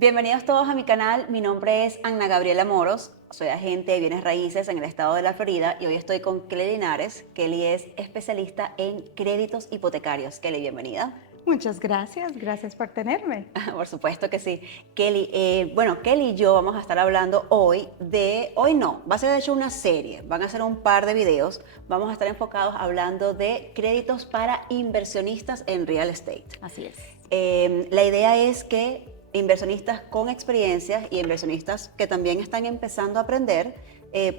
Bienvenidos todos a mi canal, mi nombre es Ana Gabriela Moros, soy agente de bienes raíces en el estado de la Florida y hoy estoy con Kelly Linares. Kelly es especialista en créditos hipotecarios. Kelly, bienvenida. Muchas gracias, gracias por tenerme. Por supuesto que sí. Kelly, Kelly y yo vamos a estar hablando va a ser de hecho una serie, van a ser un par de videos, vamos a estar enfocados hablando de créditos para inversionistas en real estate. Así es. La idea es que inversionistas con experiencias y inversionistas que también están empezando a aprender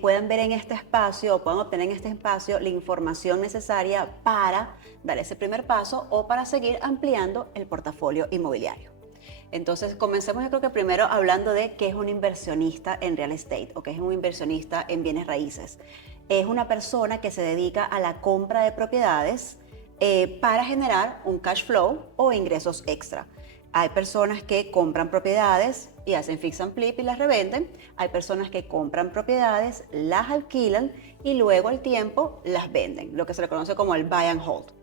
puedan ver en este espacio o puedan obtener en este espacio la información necesaria para dar ese primer paso o para seguir ampliando el portafolio inmobiliario. Entonces, comencemos yo creo que primero hablando de qué es un inversionista en real estate o qué es un inversionista en bienes raíces. Es una persona que se dedica a la compra de propiedades para generar un cash flow o ingresos extra. Hay personas que compran propiedades y hacen fix and flip y las revenden. Hay personas que compran propiedades, las alquilan y luego al tiempo las venden, lo que se le conoce como el buy and hold.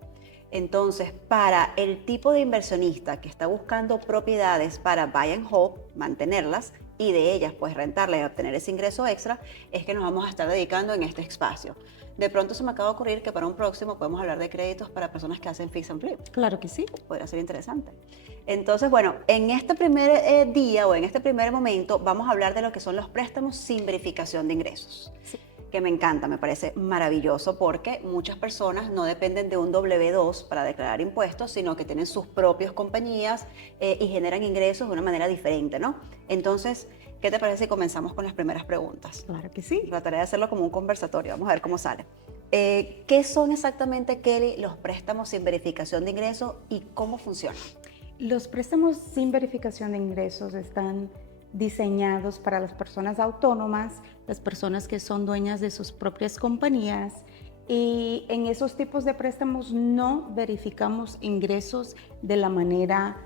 Entonces, para el tipo de inversionista que está buscando propiedades para buy and hold, mantenerlas y de ellas pues rentarlas y obtener ese ingreso extra, es que nos vamos a estar dedicando en este espacio. De pronto se me acaba de ocurrir que para un próximo podemos hablar de créditos para personas que hacen fix and flip. Claro que sí. Podría ser interesante. Entonces, bueno, en este primer día o en este primer momento vamos a hablar de lo que son los préstamos sin verificación de ingresos. Sí. Que me encanta, me parece maravilloso porque muchas personas no dependen de un W2 para declarar impuestos, sino que tienen sus propias compañías y generan ingresos de una manera diferente, ¿no? Entonces, ¿qué te parece si comenzamos con las primeras preguntas? Claro que sí. Trataré de hacerlo como un conversatorio, vamos a ver cómo sale. ¿Qué son exactamente, Kelly, los préstamos sin verificación de ingresos y cómo funcionan? Los préstamos sin verificación de ingresos están diseñados para las personas autónomas, las personas que son dueñas de sus propias compañías, y en esos tipos de préstamos no verificamos ingresos de la manera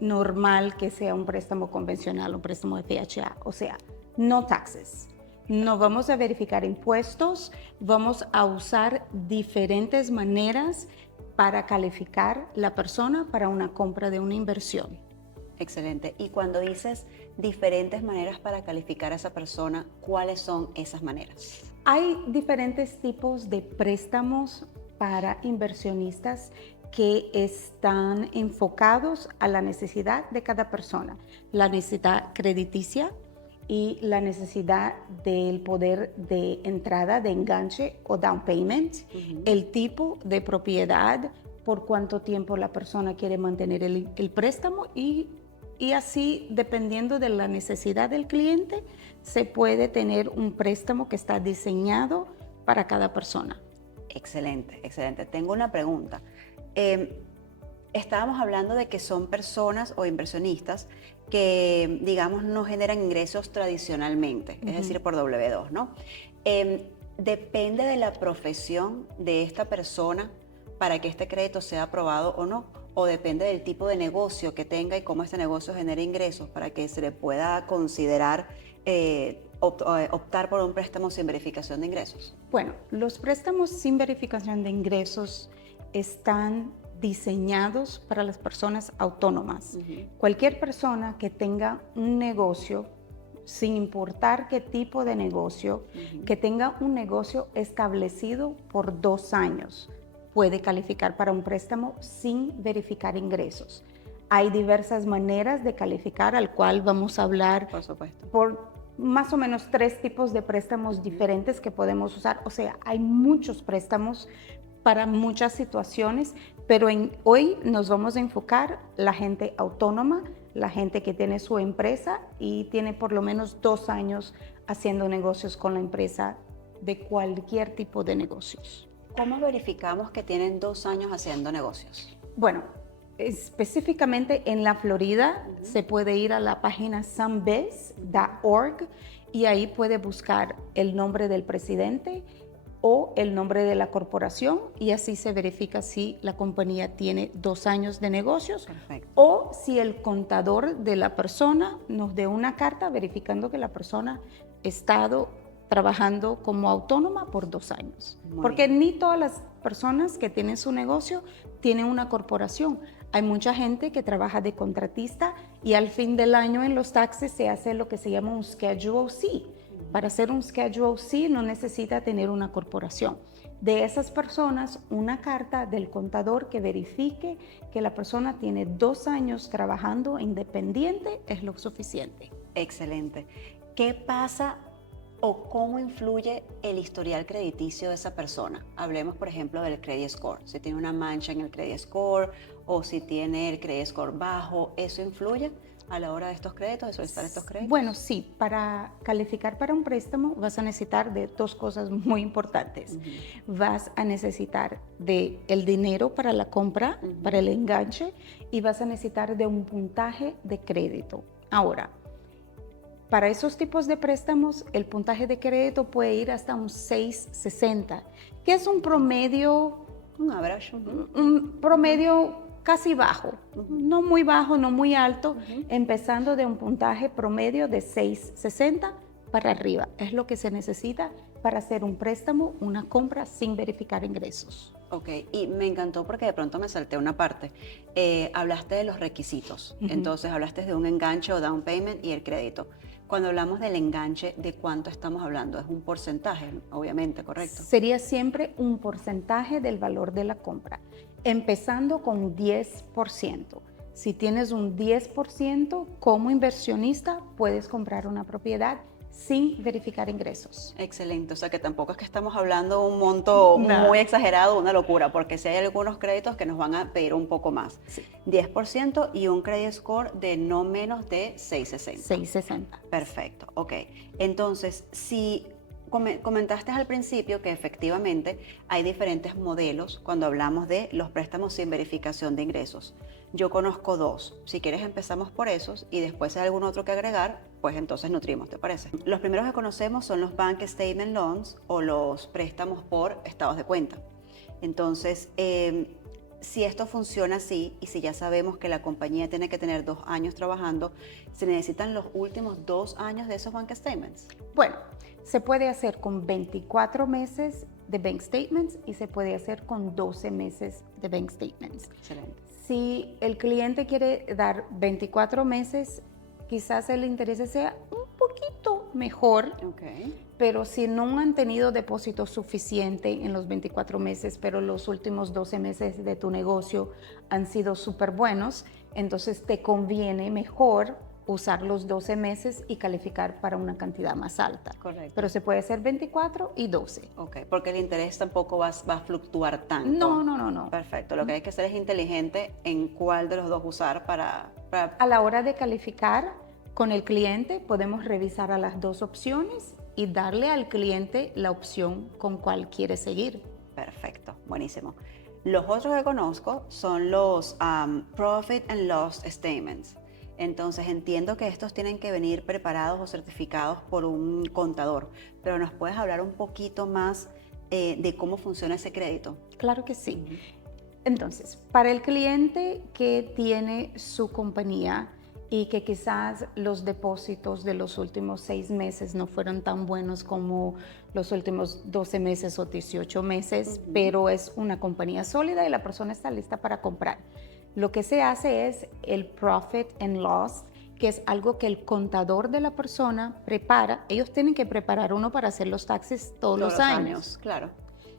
normal que sea un préstamo convencional, un préstamo de FHA, o sea, no taxes. No vamos a verificar impuestos, vamos a usar diferentes maneras para calificar la persona para una compra de una inversión. Excelente. Y cuando dices diferentes maneras para calificar a esa persona, ¿cuáles son esas maneras? Hay diferentes tipos de préstamos para inversionistas que están enfocados a la necesidad de cada persona, la necesidad crediticia y la necesidad del poder de entrada, de enganche o down payment, el tipo de propiedad, por cuánto tiempo la persona quiere mantener el préstamo y así, dependiendo de la necesidad del cliente, se puede tener un préstamo que está diseñado para cada persona. Excelente, excelente. Tengo una pregunta. Estábamos hablando de que son personas o inversionistas que, digamos, no generan ingresos tradicionalmente, es decir, por W2, ¿no? Depende de la profesión de esta persona para que este crédito sea aprobado o no, o depende del tipo de negocio que tenga y cómo este negocio genere ingresos para que se le pueda considerar optar por un préstamo sin verificación de ingresos. Bueno, los préstamos sin verificación de ingresos están diseñados para las personas autónomas. Cualquier persona que tenga un negocio, sin importar qué tipo de negocio, que tenga un negocio establecido por 2 años, puede calificar para un préstamo sin verificar ingresos. Hay diversas maneras de calificar, al cual vamos a hablar. Por supuesto. Por más o menos 3 tipos de préstamos diferentes que podemos usar. O sea, hay muchos préstamos para muchas situaciones, pero hoy nos vamos a enfocar la gente autónoma, la gente que tiene su empresa y tiene por lo menos 2 años haciendo negocios con la empresa de cualquier tipo de negocios. ¿Cómo verificamos que tienen 2 años haciendo negocios? Bueno, específicamente en la Florida se puede ir a la página sunbiz.org y ahí puede buscar el nombre del presidente o el nombre de la corporación y así se verifica si la compañía tiene 2 años de negocios. Perfecto. O si el contador de la persona nos dé una carta verificando que la persona ha estado trabajando como autónoma por 2 años. Porque ni todas las personas que tienen su negocio tienen una corporación. Hay mucha gente que trabaja de contratista y al fin del año en los taxes se hace lo que se llama un Schedule C. Para hacer un Schedule C no necesita tener una corporación. De esas personas, una carta del contador que verifique que la persona tiene 2 años trabajando independiente es lo suficiente. Excelente. ¿Qué pasa o cómo influye el historial crediticio de esa persona? Hablemos, por ejemplo, del credit score. Si tiene una mancha en el credit score o si tiene el credit score bajo, ¿eso influye a la hora de estos créditos, de solicitar estos créditos? Bueno, sí, para calificar para un préstamo vas a necesitar de 2 cosas muy importantes. Vas a necesitar de el dinero para la compra, para el enganche, y vas a necesitar de un puntaje de crédito. Ahora, para esos tipos de préstamos, el puntaje de crédito puede ir hasta un 660, que es un promedio, Un average. un promedio casi bajo, no muy bajo, no muy alto, empezando de un puntaje promedio de 660 para arriba. Es lo que se necesita para hacer un préstamo, una compra sin verificar ingresos. Ok, y me encantó porque de pronto me salté una parte. Hablaste de los requisitos, entonces hablaste de un enganche o down payment y el crédito. Cuando hablamos del enganche, ¿de cuánto estamos hablando? Es un porcentaje, obviamente, ¿correcto? Sería siempre un porcentaje del valor de la compra, empezando con 10%. Si tienes un 10%, como inversionista puedes comprar una propiedad sin verificar ingresos. Excelente, o sea que tampoco es que estamos hablando de un monto muy exagerado, una locura, porque si hay algunos créditos que nos van a pedir un poco más. Sí. 10% y un credit score de no menos de 660. 660. Perfecto, ok. Entonces, si comentaste al principio que efectivamente hay diferentes modelos cuando hablamos de los préstamos sin verificación de ingresos. Yo conozco 2. Si quieres empezamos por esos y después si hay algún otro que agregar, pues entonces nutrimos, ¿te parece? Los primeros que conocemos son los Bank Statement Loans o los préstamos por estados de cuenta. Entonces, si esto funciona así y si ya sabemos que la compañía tiene que tener 2 años trabajando, ¿se necesitan los últimos 2 años de esos Bank Statements? Bueno, se puede hacer con 24 meses de Bank Statements y se puede hacer con 12 meses de Bank Statements. Excelente. Si el cliente quiere dar 24 meses, quizás el interés sea un poquito mejor, pero si no han tenido depósito suficiente en los 24 meses, pero los últimos 12 meses de tu negocio han sido súper buenos, entonces te conviene mejor usar los 12 meses y calificar para una cantidad más alta. Correcto. Pero se puede hacer 24 y 12. Ok, porque el interés tampoco va a fluctuar tanto. No. Perfecto, lo que hay que hacer es inteligente en cuál de los dos usar para... A la hora de calificar con el cliente, podemos revisar a las 2 opciones y darle al cliente la opción con cuál quiere seguir. Perfecto, buenísimo. Los otros que conozco son los Profit and Loss Statements. Entonces entiendo que estos tienen que venir preparados o certificados por un contador, pero ¿nos puedes hablar un poquito más de cómo funciona ese crédito? Claro que sí. Entonces, para el cliente que tiene su compañía y que quizás los depósitos de los últimos 6 meses no fueron tan buenos como los últimos 12 meses o 18 meses, pero es una compañía sólida y la persona está lista para comprar. Lo que se hace es el Profit and Loss, que es algo que el contador de la persona prepara. Ellos tienen que preparar uno para hacer los taxes todos los años. Claro.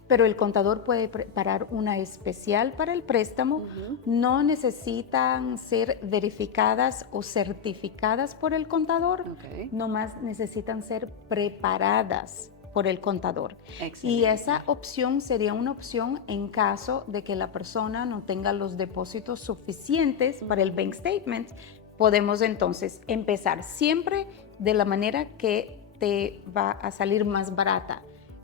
Pero el contador puede preparar una especial para el préstamo. No necesitan ser verificadas o certificadas por el contador, nomás necesitan ser preparadas por el contador. Excelente. Y esa opción sería una opción en caso de que la persona no tenga los depósitos suficientes para el bank statement. Podemos entonces empezar siempre de la manera que te va a salir más barata,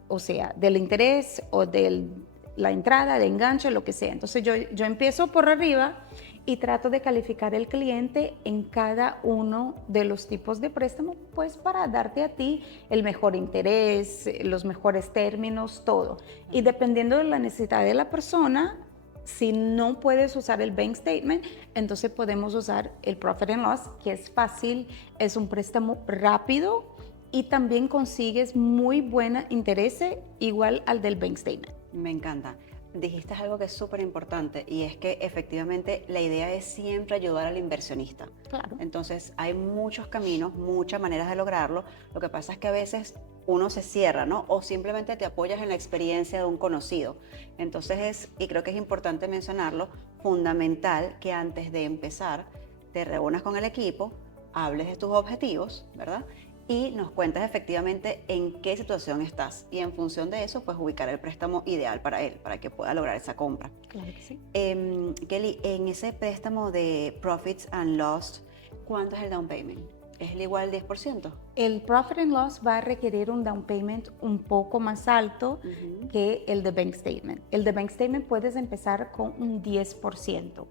o sea, del interés o de la entrada, de enganche, lo que sea. Entonces yo empiezo por arriba y trato de calificar el cliente en cada uno de los tipos de préstamo, pues para darte a ti el mejor interés, los mejores términos, todo. Y dependiendo de la necesidad de la persona, si no puedes usar el bank statement, entonces podemos usar el Profit and Loss, que es fácil, es un préstamo rápido y también consigues muy buena interés igual al del bank statement. Me encanta. dijiste algo que es súper importante y es que efectivamente la idea es siempre ayudar al inversionista. Claro. Entonces hay muchos caminos, muchas maneras de lograrlo. Lo que pasa es que a veces uno se cierra, ¿no? O simplemente te apoyas en la experiencia de un conocido. Entonces y creo que es importante mencionarlo, fundamental que antes de empezar te reúnas con el equipo, hables de tus objetivos, ¿verdad? Y nos cuentas efectivamente en qué situación estás y en función de eso, pues ubicar el préstamo ideal para él, para que pueda lograr esa compra. Claro que sí. Kelly, en ese préstamo de Profits and Loss, ¿cuánto es el down payment? ¿Es el igual al 10%? El Profit and Loss va a requerir un down payment un poco más alto que el de Bank Statement. El de Bank Statement puedes empezar con un 10%.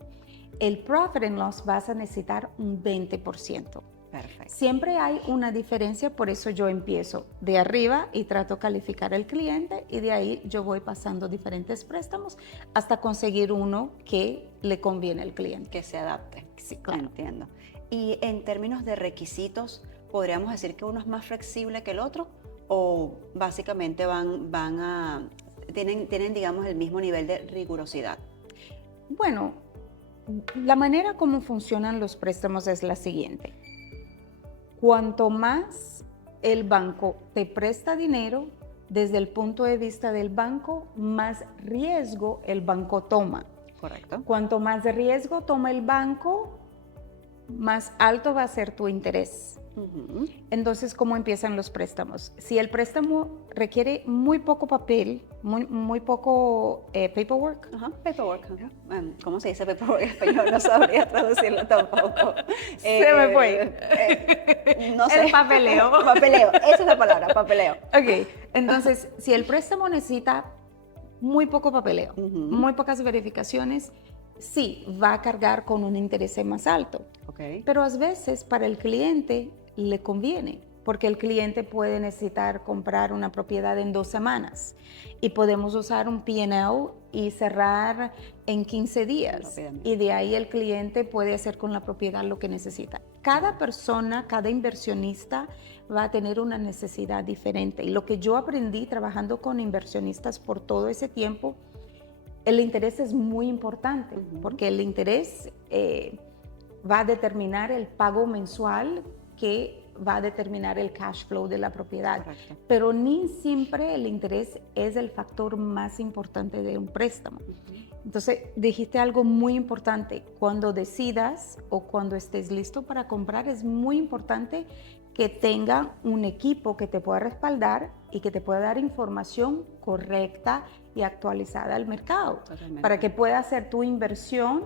El Profit and Loss vas a necesitar un 20%. Perfecto. Siempre hay una diferencia, por eso yo empiezo de arriba y trato de calificar al cliente y de ahí yo voy pasando diferentes préstamos hasta conseguir uno que le conviene al cliente. Que se adapte. Sí, claro. Entiendo. Y en términos de requisitos, ¿podríamos decir que uno es más flexible que el otro? ¿O básicamente tienen, digamos, el mismo nivel de rigurosidad? Bueno, la manera como funcionan los préstamos es la siguiente. Cuanto más el banco te presta dinero, desde el punto de vista del banco, más riesgo el banco toma. Correcto. Cuanto más riesgo toma el banco, más alto va a ser tu interés. Entonces, ¿cómo empiezan los préstamos? Si el préstamo requiere muy poco papel, muy poco paperwork. Paperwork. ¿Cómo se dice paperwork en español? No sabría traducirlo tampoco. Se me fue. No sé. El papeleo. Papeleo, esa es la palabra, papeleo. Ok, entonces, si el préstamo necesita muy poco papeleo, muy pocas verificaciones, sí, va a cargar con un interés más alto. Okay. Pero a veces para el cliente le conviene, porque el cliente puede necesitar comprar una propiedad en 2 semanas y podemos usar un P&L y cerrar en 15 días. Y de ahí el cliente puede hacer con la propiedad lo que necesita. Cada persona, cada inversionista va a tener una necesidad diferente. Y lo que yo aprendí trabajando con inversionistas por todo ese tiempo, el interés es muy importante, porque el interés va a determinar el pago mensual que va a determinar el cash flow de la propiedad. Correcto. Pero ni siempre el interés es el factor más importante de un préstamo. Entonces, dijiste algo muy importante. Cuando decidas o cuando estés listo para comprar, es muy importante que tenga un equipo que te pueda respaldar y que te pueda dar información correcta y actualizada al mercado. Totalmente. Para que pueda hacer tu inversión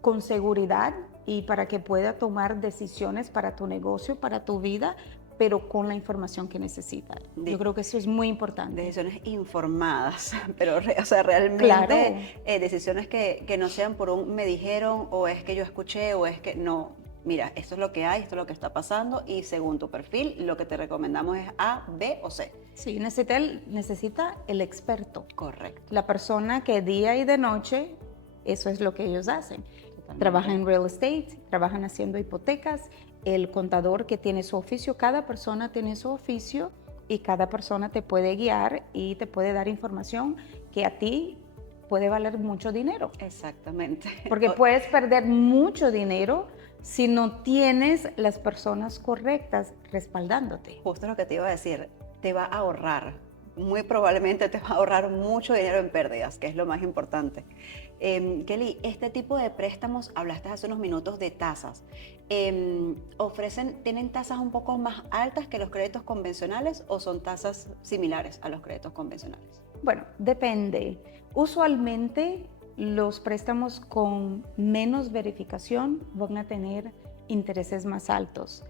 con seguridad y para que pueda tomar decisiones para tu negocio, para tu vida, pero con la información que necesita. Yo creo que eso es muy importante. Decisiones informadas, pero realmente Claro. Decisiones que no sean por un me dijeron o es que yo escuché o es que no. Mira, esto es lo que hay, esto es lo que está pasando y según tu perfil lo que te recomendamos es A, B o C. Sí, necesita el experto. Correcto. La persona que día y de noche, eso es lo que ellos hacen. Totalmente. Trabajan en real estate, trabajan haciendo hipotecas, el contador que tiene su oficio, cada persona tiene su oficio y cada persona te puede guiar y te puede dar información que a ti puede valer mucho dinero. Exactamente. Porque puedes perder mucho dinero si no tienes las personas correctas respaldándote. Justo lo que te iba a decir, te va a ahorrar, muy probablemente te va a ahorrar mucho dinero en pérdidas, que es lo más importante. Kelly, este tipo de préstamos, hablaste hace unos minutos de tasas, ¿tienen tasas un poco más altas que los créditos convencionales o son tasas similares a los créditos convencionales? Bueno, depende. Usualmente los préstamos con menos verificación van a tener intereses más altos,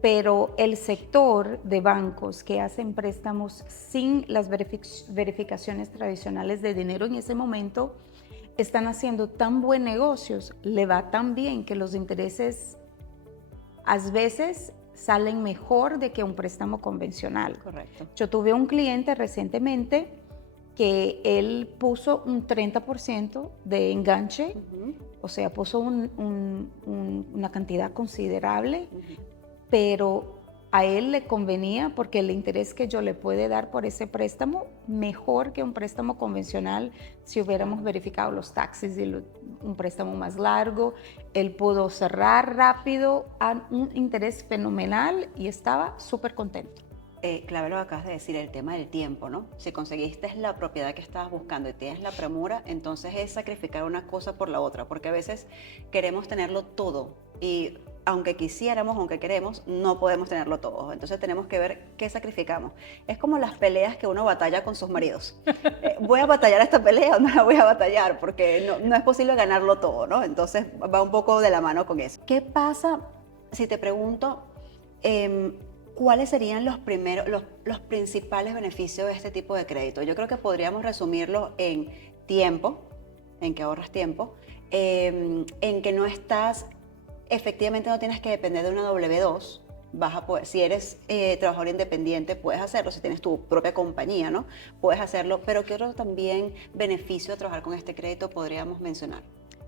pero el sector de bancos que hacen préstamos sin las verificaciones tradicionales de dinero en ese momento están haciendo tan buen negocios, le va tan bien que los intereses a veces salen mejor de que un préstamo convencional. Correcto. Yo tuve un cliente recientemente que él puso un 30% de enganche, o sea, puso una cantidad considerable, pero a él le convenía porque el interés que yo le puede dar por ese préstamo, mejor que un préstamo convencional si hubiéramos verificado los taxes y un préstamo más largo. Él pudo cerrar rápido a un interés fenomenal y estaba súper contento. Clave lo que acabas de decir, el tema del tiempo, ¿no? Si conseguiste la propiedad que estabas buscando y tienes la premura, entonces es sacrificar una cosa por la otra, porque a veces queremos tenerlo todo y aunque quisiéramos, aunque queremos, no podemos tenerlo todo. Entonces tenemos que ver qué sacrificamos. Es como las peleas que uno batalla con sus maridos. ¿Voy a batallar esta pelea o no la voy a batallar? Porque no es posible ganarlo todo, ¿no? Entonces va un poco de la mano con eso. ¿Qué pasa si te pregunto... ¿cuáles serían los principales beneficios de este tipo de crédito? Yo creo que podríamos resumirlo en tiempo, en que ahorras tiempo, en que no estás, efectivamente no tienes que depender de una W2, vas a poder, si eres trabajador independiente puedes hacerlo, si tienes tu propia compañía, ¿no? Puedes hacerlo, pero ¿qué otro también beneficio de trabajar con este crédito podríamos mencionar?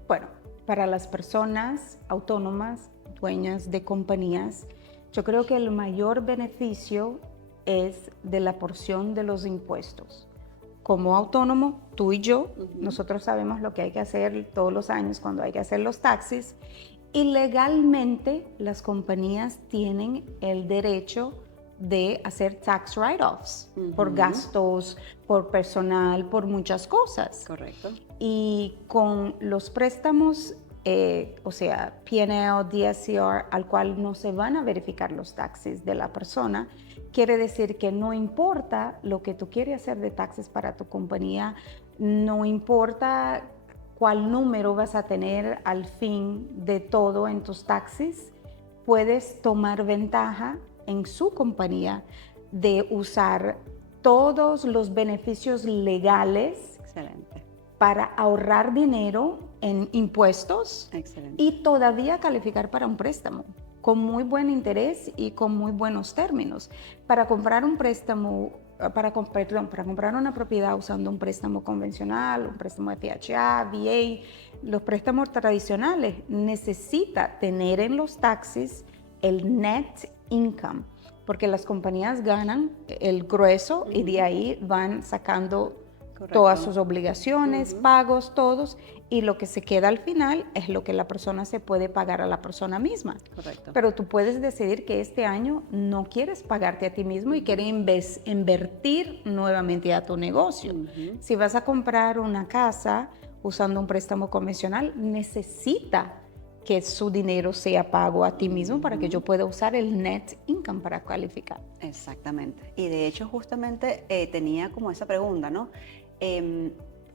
Bueno, para las personas autónomas, dueñas de compañías, yo creo que el mayor beneficio es de la porción de los impuestos. Como autónomo, tú y yo, nosotros sabemos lo que hay que hacer todos los años cuando hay que hacer los taxes, y legalmente las compañías tienen el derecho de hacer tax write-offs por gastos, por personal, por muchas cosas. Correcto. Y con los préstamos, o sea, P&L, DSCR, al cual no se van a verificar los taxes de la persona, quiere decir que no importa lo que tú quieres hacer de taxes para tu compañía, no importa cuál número vas a tener al fin de todo en tus taxes, puedes tomar ventaja en su compañía de usar todos los beneficios legales. Excelente. Para ahorrar dinero en impuestos. Excelente. Y todavía calificar para un préstamo con muy buen interés y con muy buenos términos. Para comprar un préstamo, para comprar una propiedad usando un préstamo convencional, un préstamo de FHA, VA, los préstamos tradicionales, necesita tener en los taxes el net income, porque las compañías ganan el grueso y de ahí van sacando todas sus obligaciones, pagos, todos, y lo que se queda al final es lo que la persona se puede pagar a la persona misma. Correcto. Pero tú puedes decidir que este año no quieres pagarte a ti mismo y quieres invertir nuevamente a tu negocio. Si vas a comprar una casa usando un préstamo convencional, necesita que su dinero sea pago a ti mismo para que yo pueda usar el net income para calificar. Exactamente. Y de hecho justamente tenía como esa pregunta, ¿no?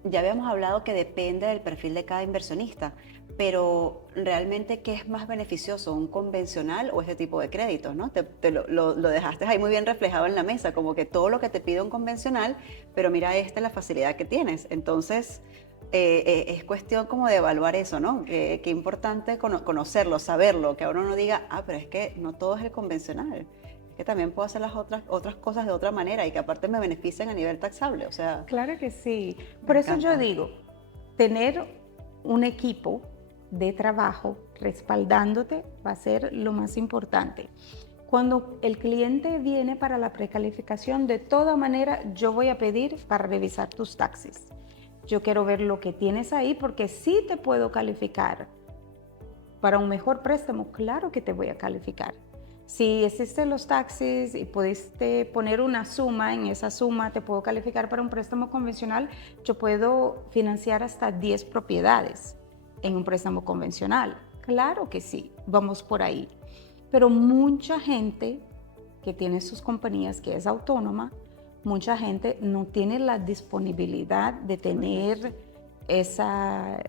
Ya habíamos hablado que depende del perfil de cada inversionista, pero realmente, ¿qué es más beneficioso, un convencional o este tipo de créditos, ¿no? Lo dejaste ahí muy bien reflejado en la mesa, como que todo lo que te pide un convencional, pero mira esta es la facilidad que tienes. Entonces, es cuestión como de evaluar eso, ¿no? Qué importante conocerlo, saberlo, que ahora uno diga, pero es que no todo es el convencional. Que también puedo hacer las otras cosas de otra manera y que aparte me benefician a nivel taxable, o sea... Claro que sí. Por eso yo digo, tener un equipo de trabajo respaldándote va a ser lo más importante. Cuando el cliente viene para la precalificación, de toda manera yo voy a pedir para revisar tus taxes. Yo quiero ver lo que tienes ahí porque sí te puedo calificar para un mejor préstamo, claro que te voy a calificar. Si existen los taxes y pudiste poner una suma, en esa suma te puedo calificar para un préstamo convencional, yo puedo financiar hasta 10 propiedades en un préstamo convencional. Claro que sí, vamos por ahí. Pero mucha gente que tiene sus compañías, que es autónoma, mucha gente no tiene la disponibilidad de tener esa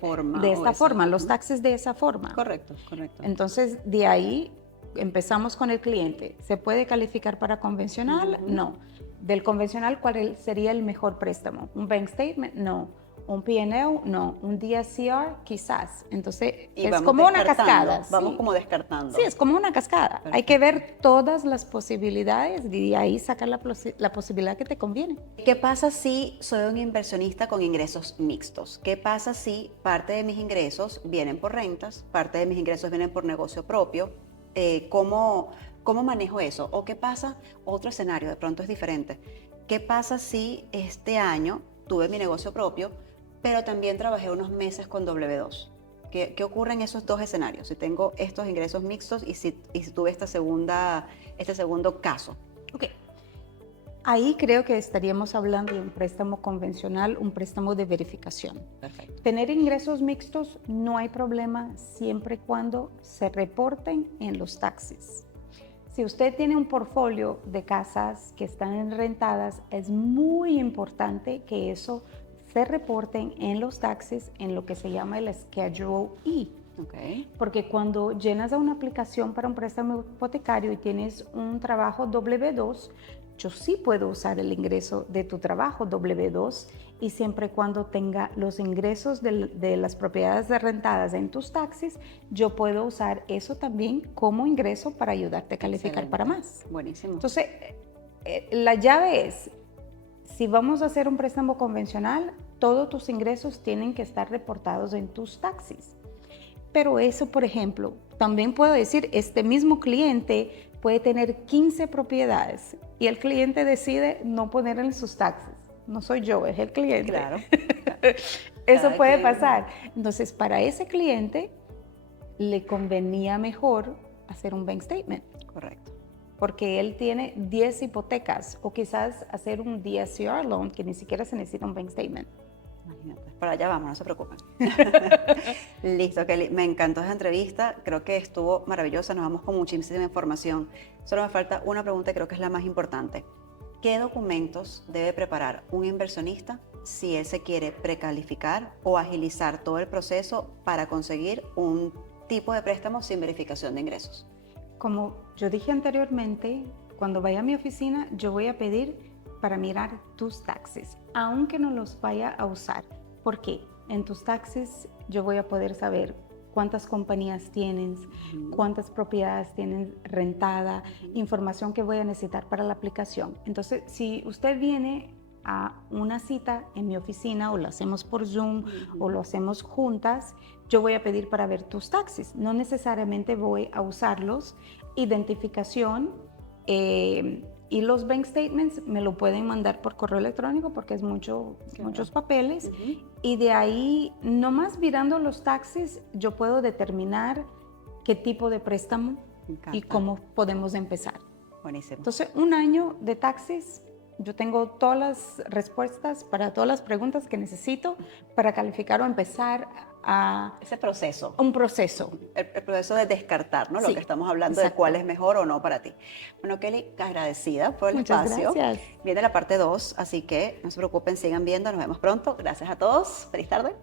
forma. De esta forma, los taxes de esa forma. Correcto, correcto. Entonces, de ahí empezamos con el cliente. ¿Se puede calificar para convencional? No. Del convencional, ¿cuál sería el mejor préstamo? ¿Un bank statement? No. ¿Un P&L? No. ¿Un DSCR? Quizás. Entonces, es como una cascada. Vamos sí. como descartando. Sí, es como una cascada. Perfecto. Hay que ver todas las posibilidades y de ahí sacar la posibilidad que te conviene. ¿Qué pasa si soy un inversionista con ingresos mixtos? ¿Qué pasa si parte de mis ingresos vienen por rentas, parte de mis ingresos vienen por negocio propio? ¿cómo manejo eso? ¿O qué pasa? Otro escenario, de pronto es diferente. ¿Qué pasa si este año tuve mi negocio propio, pero también trabajé unos meses con W2? ¿Qué ocurre en esos dos escenarios? Si tengo estos ingresos mixtos y si tuve este segundo caso. Ok. Ahí creo que estaríamos hablando de un préstamo convencional, un préstamo de verificación. Perfecto. Tener ingresos mixtos no hay problema siempre y cuando se reporten en los taxes. Si usted tiene un portfolio de casas que están rentadas, es muy importante que eso se reporten en los taxes en lo que se llama el Schedule E. Okay. Porque cuando llenas una aplicación para un préstamo hipotecario y tienes un trabajo W2, yo sí puedo usar el ingreso de tu trabajo W2 y siempre y cuando tenga los ingresos de las propiedades rentadas en tus taxis, yo puedo usar eso también como ingreso para ayudarte a calificar Excelente. para más. Buenísimo. Entonces, la llave es, si vamos a hacer un préstamo convencional, todos tus ingresos tienen que estar reportados en tus taxis. Pero eso, por ejemplo, también puedo decir, este mismo cliente puede tener 15 propiedades y el cliente decide no poner en sus taxes. No soy yo, es el cliente. Claro. Eso Cada puede quien. pasar. Entonces, para ese cliente le convenía mejor hacer un bank statement. Correcto. Porque él tiene 10 hipotecas o quizás hacer un DSCR loan que ni siquiera se necesita un bank statement. Imagínate. Para allá vamos, no se preocupen. Listo, Kelly. Me encantó esta entrevista. Creo que estuvo maravillosa. Nos vamos con muchísima información. Solo me falta una pregunta, creo que es la más importante. ¿Qué documentos debe preparar un inversionista si él se quiere precalificar o agilizar todo el proceso para conseguir un tipo de préstamo sin verificación de ingresos? Como yo dije anteriormente, cuando vaya a mi oficina, yo voy a pedir para mirar tus taxes, aunque no los vaya a usar. ¿Por qué? En tus taxes yo voy a poder saber cuántas compañías tienes, cuántas propiedades tienes rentada, información que voy a necesitar para la aplicación. Entonces, si usted viene a una cita en mi oficina o lo hacemos por Zoom o lo hacemos juntas, yo voy a pedir para ver tus taxes. No necesariamente voy a usarlos. Identificación y los bank statements me lo pueden mandar por correo electrónico porque es muchos papeles. Y de ahí, nomás mirando los taxes, yo puedo determinar qué tipo de préstamo y cómo podemos empezar. Buenísimo. Entonces, un año de taxes, yo tengo todas las respuestas para todas las preguntas que necesito para calificar o empezar a ese proceso. Un proceso. El proceso de descartar, ¿no? Sí, lo que estamos hablando exacto. de cuál es mejor o no para ti. Bueno, Kelly, agradecida por el Muchas espacio. gracias. Viene la parte 2, así que no se preocupen, sigan viendo. Nos vemos pronto. Gracias a todos. Feliz tarde.